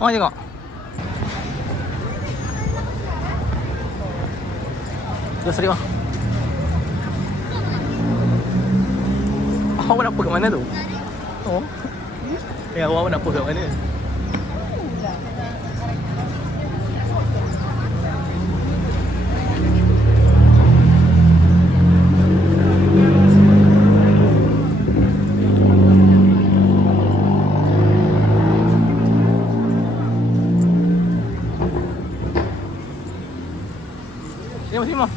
Orang tengok. Terus serik mah. Awak nak apa kat mana tu? Oh. Awak nak apa kat mana? Sini mah.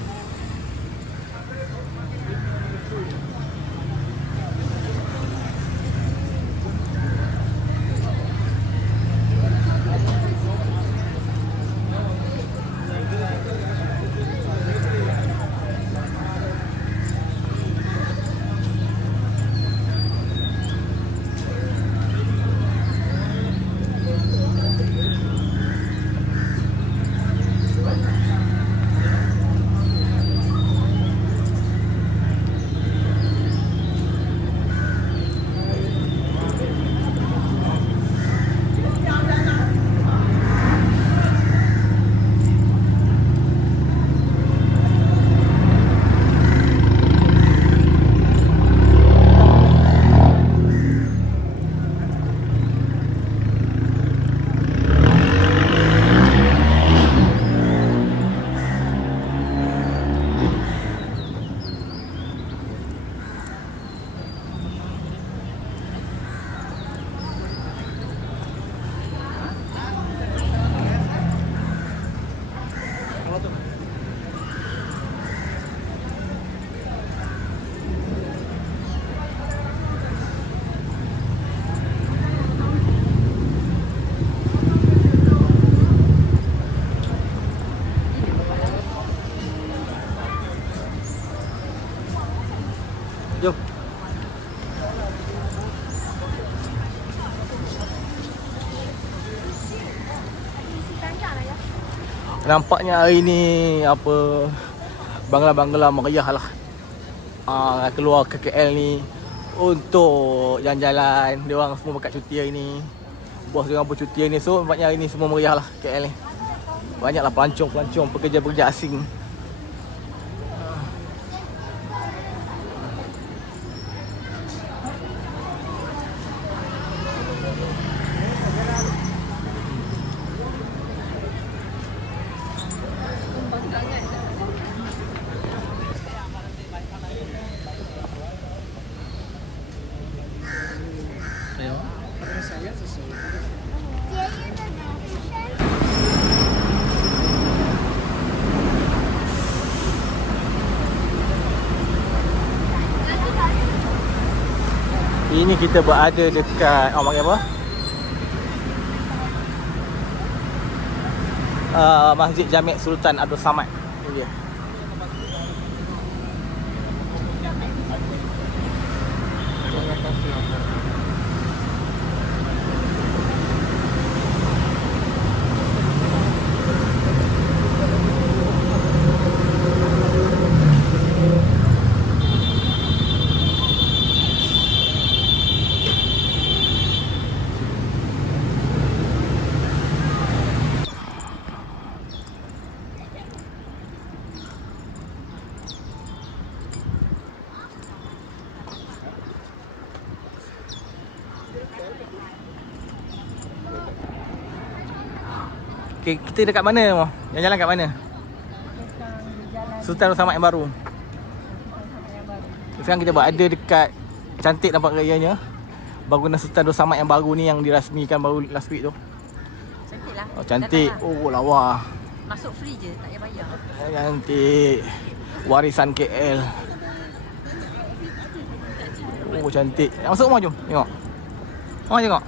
Jom. Nampaknya hari ni apa Bangla-Bangla meriah lah. Keluar ke KL ni untuk jalan-jalan. Dia orang semua berkat cuti hari ni. Bos dia orang bercuti hari ni. So nampaknya hari ni semua meriah lah KL ni. Banyaklah pelancong-pelancong, pekerja-pekerja asing. Ini kita berada dekat apa? Masjid Jami' Sultan Abdul Samad. Ini dia. Okay, kita dekat mana Mo? Yang jalan kat mana? Sultan Abdul Samad yang baru. Sekarang kita berada dekat, cantik nampak gayanya, bangunan Sultan Abdul Samad yang baru ni, yang dirasmikan baru last week tu. Cantik lah. Oh, cantik. Oh, lawa. Masuk free je, tak payah bayar. Cantik. Warisan KL. Oh, cantik. Masuk rumah jom. Tengok. Tengok.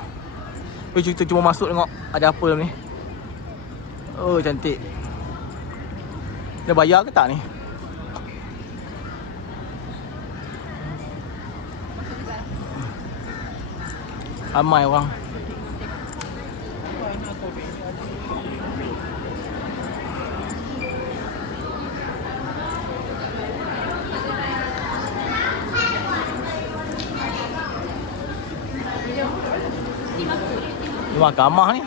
Kita cuma masuk tengok ada apa dalam ni. Oh, cantik. Dia bayar ke tak ni? Ramai orang. Ni mahkamah ni.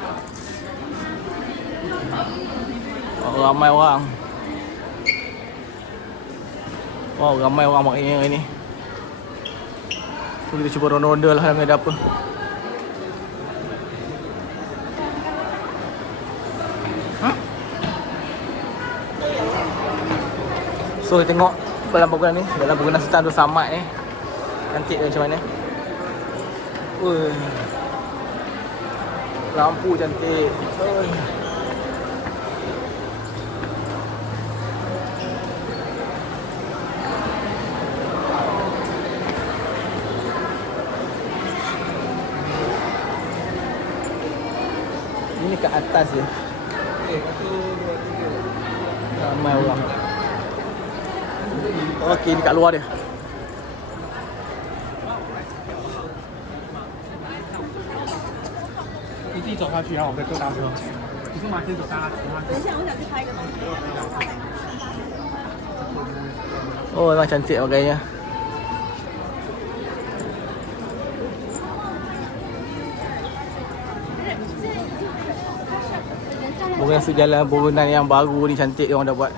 Oh, ramai orang. Wow, ramai orang maknanya hari ni. So kita cuba ronda-ronda lah dalam ada apa. So kita tengok dalam bangunan ni, dalam bangunan Sultan Abdul Samad ni. Cantik dia macam mana. Lampu cantik. Ini kat atas je. Ramai orang. Okey, ni kat luar dia.你自己走下去，然后我再坐大车。你是马先走大车。等一下，我想去拍一个东西。 Oh, memang cantik pakainya. Bangunan sejalan bangunan yang baru ni cantik dia orang dah buat.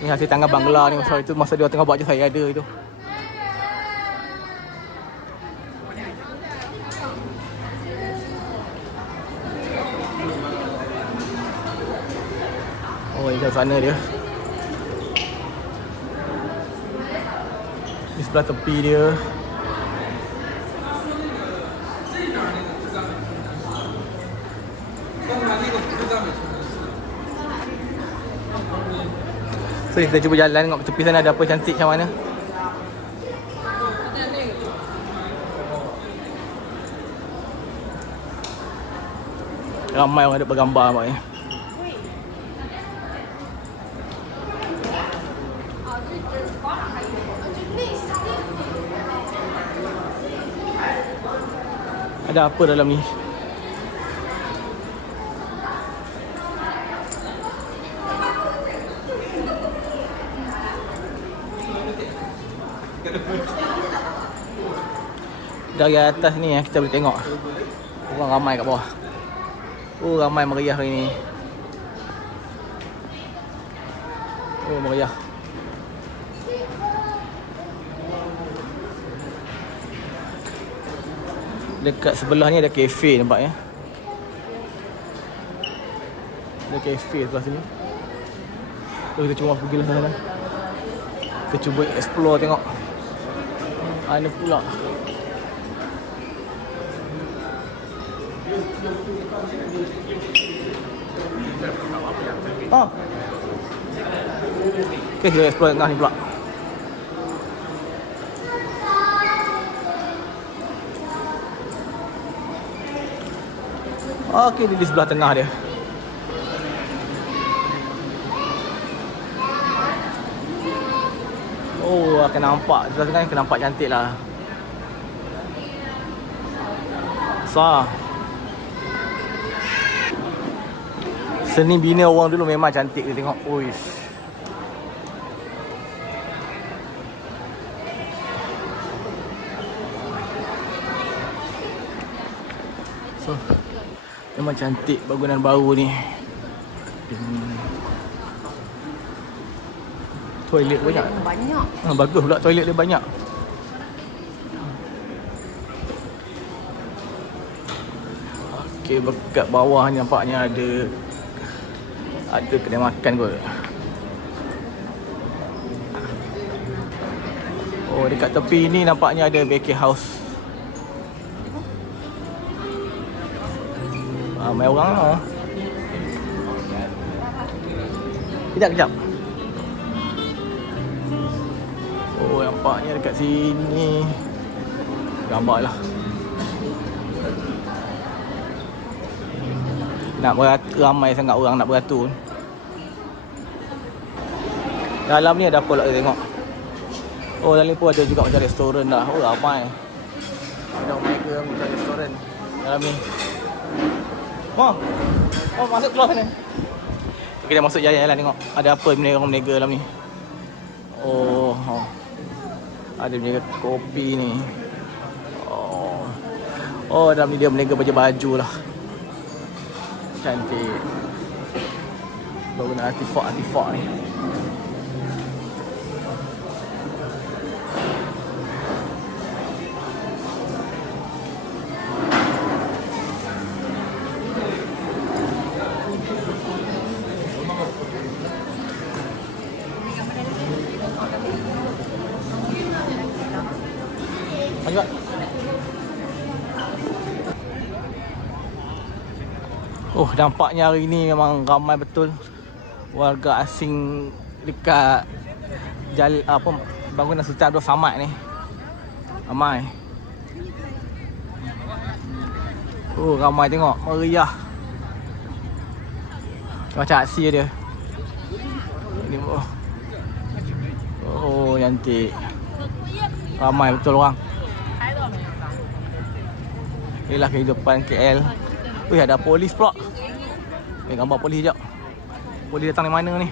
Ni hasil tangan Bangla ni masa itu masa dia tengah buat je saya ada itu. Oh, ini sana dia. Di sebelah tepi dia. So kita cuba jalan tengok tepi sana ada apa cantik macam mana. Ramai orang ada bergambar nampaknya. Ada apa dalam ni? Dari atas ni kita boleh tengok orang ramai kat bawah. Oh, ramai meriah hari ni. Oh, meriah. Dekat sebelah ni ada kafe nampaknya. Ada kafe sebelah sini. So kita cuba pergi lah sana. Kita cuba explore tengok. Mana pula. Oh. Okay, kita explore tengah ni pula. Okey, di sebelah tengah dia. Oh, akan nampak. Sebelah tengah ni akan nampak cantik lah. Besar. Seni bina orang dulu memang cantik dia tengok. Uish. So, memang cantik bangunan baru ni. Toilet banyak. Banyak. Bagus pula toilet dia banyak. Okey, dekat bawah ni nampaknya ada kedai makan kot. Oh, dekat tepi ni nampaknya ada bakery house. Ramai orang lah. Kejap. Oh, nampaknya dekat sini. Gambar lah. Ramai sangat orang nak beratur. Dalam ni ada apa lah kita tengok. Oh, dalam ni pun ada juga macam restoran dah. Oh, ramai. Ada Omega macam restoran dalam ni. Oh, masuk keluar sana. Kita masuk jalan-jalan tengok. Ada apa benda orang berniaga dalam ni. Oh. Ada berniaga kopi ni. Oh, dalam ni dia berniaga baju-baju lah. Cantik. Baru nak artifak ni. Maju Pak. Oh, nampaknya hari ni memang ramai betul warga asing dekat bangunan Sultan Abdul Samad ni. Ramai. Oh, ramai tengok, meriah. Macam aksi dia. Ini oh, cantik. Ramai betul orang. Inilah kehidupan KL. Wih, ada polis pula. Gambar polis sekejap. Polis datang dari mana ni?